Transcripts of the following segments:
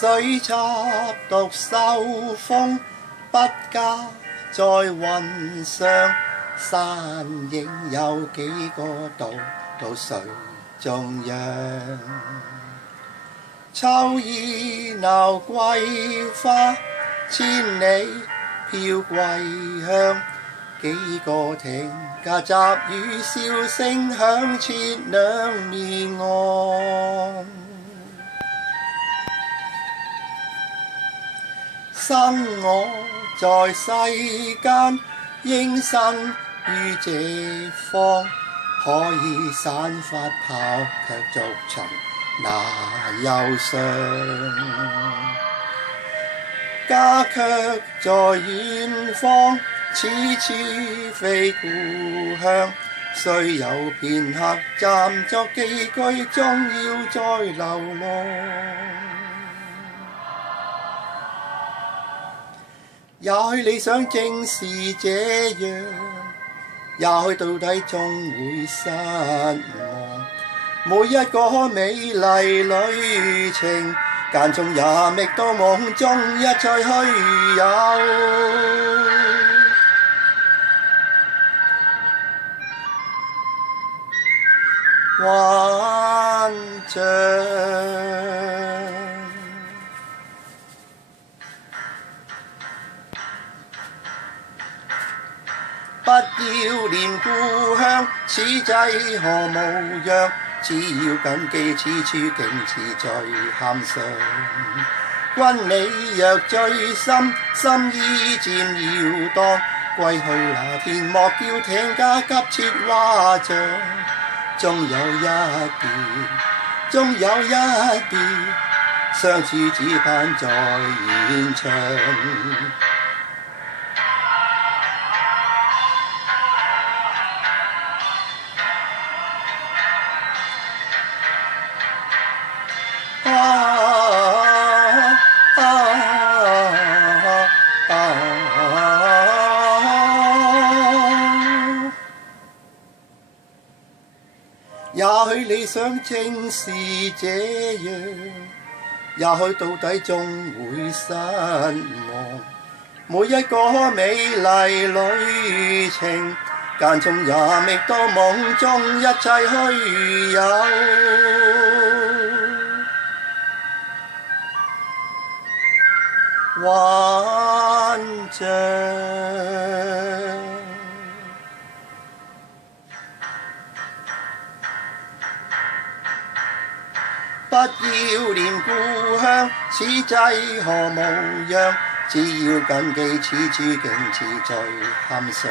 水插獨受風，不加在雲上。山影有幾個到水中央。秋意鬧桂花，千里飄桂香。幾個亭架雜語笑聲響徹兩面岸。生我在世間，應生於這方，可以散發炮卻逐塵那憂傷。家卻在遠方，此處非故鄉。雖有片刻暫作寄居，終要再流浪。也許理想正是這樣，也許到底終會失望。每一個美麗旅程，間中也覓到夢中一切虛有。幻象，不要念故鄉，此際何模樣？只要謹記此處境似在喊上。君你若醉心，心依漸搖蕩。歸去那天莫叫艇架急切划槳。終有一別，終有一別，相處只盼在現場。也許理想正是這樣，也許到底終會失望。每一個美麗旅程，間中也覓到夢中一切虛有。幻象，不要念故鄉，此際何模樣？只要謹記此處境似在喊上。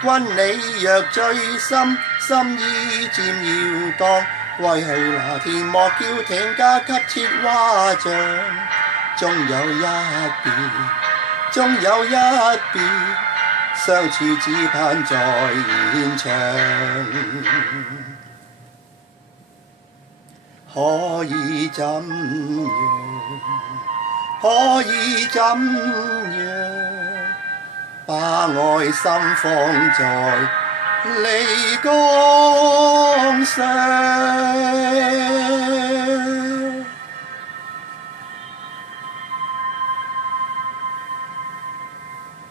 君你若醉心，心依漸搖蕩。歸去那天莫叫艇架急切划槳。終有一別，終有一別，相處只盼在現場。可以怎樣？可以怎樣？把愛心放在漓江上。